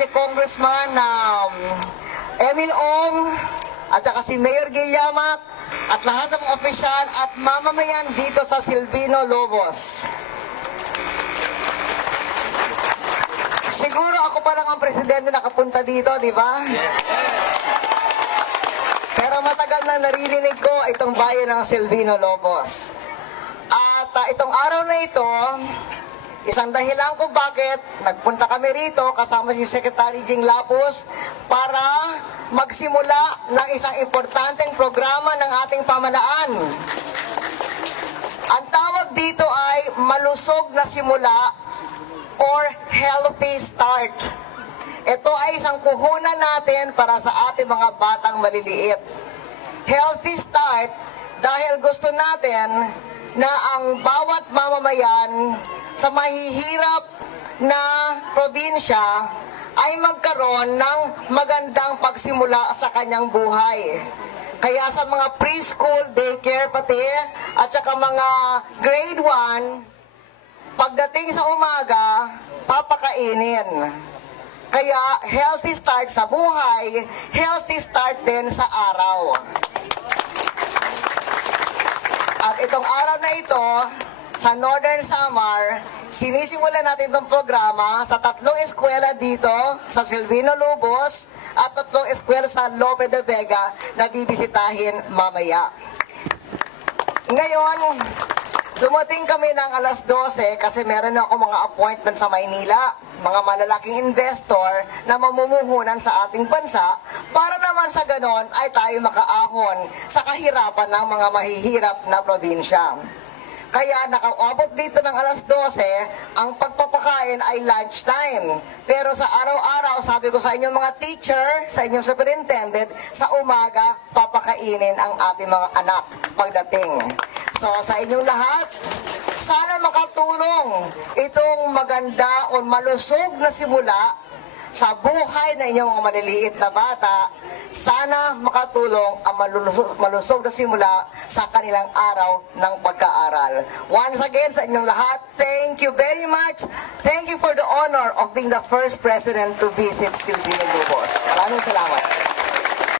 si Congressman Emil Ong, at saka si Mayor Guillamak, at lahat ng opisyal at mamamayan dito sa Silvino Lobos. Siguro ako pa lang ang presidente nakapunta dito, di ba? Pero matagal na naririnig ko itong bayan ng Silvino Lobos. At itong araw na ito, isang dahilan kung bakit nagpunta kami rito kasama si Secretary Jing Lapus para magsimula ng isang importanteng programa ng ating pamahalaan. Ang tawag dito ay malusog na simula or healthy start. Ito ay isang puhunan natin para sa ating mga batang maliliit. Healthy start dahil gusto natin na ang bawat mamamayan sa mahihirap na probinsya ay magkaroon ng magandang pagsimula sa kanyang buhay. Kaya sa mga preschool, daycare pati, at saka mga grade 1, pagdating sa umaga, papakainin. Kaya healthy start sa buhay, healthy start din sa araw. At itong araw na ito, sa Northern Samar, sinisimulan natin itong programa sa 3 eskwela dito sa Silvino Lobos at 3 eskwela sa Lope de Vega na bibisitahin mamaya. Ngayon, dumating kami ng alas 12 kasi meron ako mga appointment sa Maynila, mga malalaking investor na mamumuhunan sa ating bansa para naman sa ganon ay tayo makaahon sa kahirapan ng mga mahihirap na probinsya. Kaya nakaabot dito ng alas 12, ang pagpapakain ay lunchtime. Pero sa araw-araw, sabi ko sa inyong mga teacher, sa inyong superintendent, sa umaga, papakainin ang ating mga anak pagdating. So sa inyong lahat, sana makatulong itong maganda o malusog na simula sa buhay na inyong mga maliliit na bata. Sana makatulong ang malusog na simula sa kanilang araw ng pagkaaral. Once again, sa inyong lahat, thank you very much. Thank you for the honor of being the first president to visit Silvino Lobos. Maraming salamat.